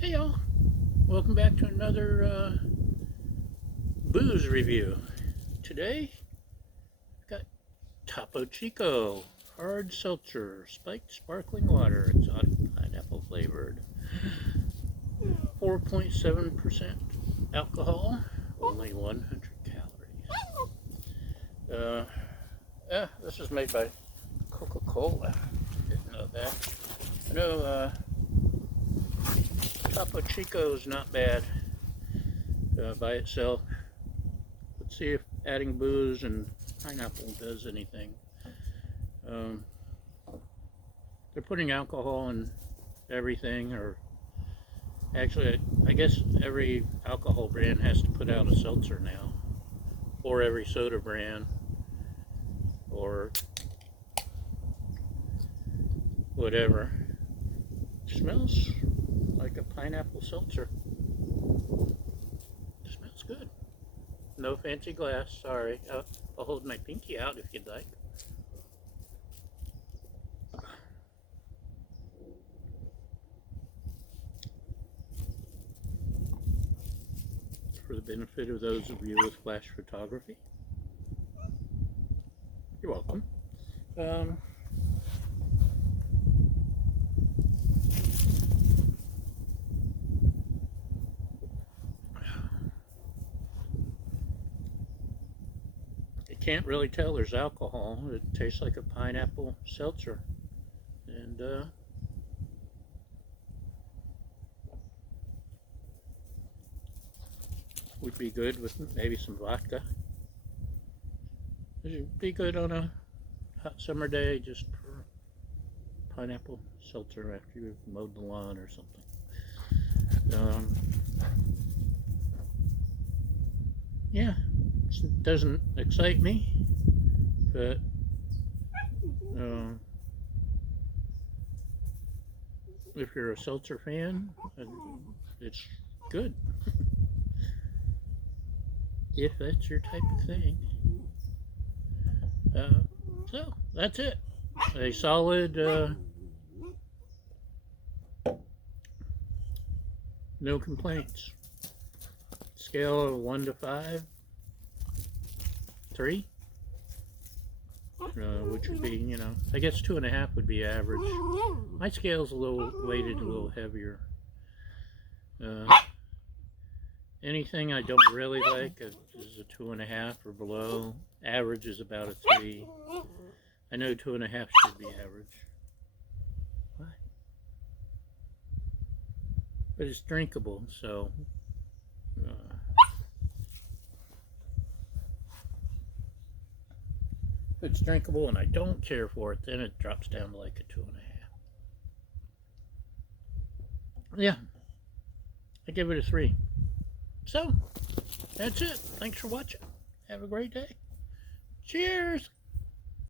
Hey y'all, welcome back to another booze review. Today, I've got Topo Chico hard seltzer, spiked sparkling water, exotic pineapple flavored, 4.7% alcohol, only 100 calories. This is made by Coca-Cola. Didn't know that. I know Topo Chico is not bad by itself. Let's see if adding booze and pineapple does anything. Um, they're putting alcohol in everything, or actually, I guess every alcohol brand has to put out a seltzer now, or every soda brand, or whatever. It smells like a pineapple seltzer. It smells good. No fancy glass, sorry. I'll hold my pinky out if you'd like. For the benefit of those of you with flash photography. You're welcome. You can't really tell there's alcohol. It tastes like a pineapple seltzer. And would be good with maybe some vodka. It would be good on a hot summer day just for pineapple seltzer after you've mowed the lawn or something. Yeah, it doesn't excite me, but if you're a seltzer fan, it's good. If that's your type of thing. So that's it. A solid, no complaints. Scale of 1 to 5, 3, which would be, I guess 2.5 would be average. My scale's a little weighted, a little heavier. Anything I don't really like is a 2.5 or below. Average is about a 3. I know 2.5 should be average. What? But it's drinkable, so if it's drinkable and I don't care for it, then it drops down to like a 2.5. Yeah, I give it a 3. So, that's it. Thanks for watching. Have a great day. Cheers!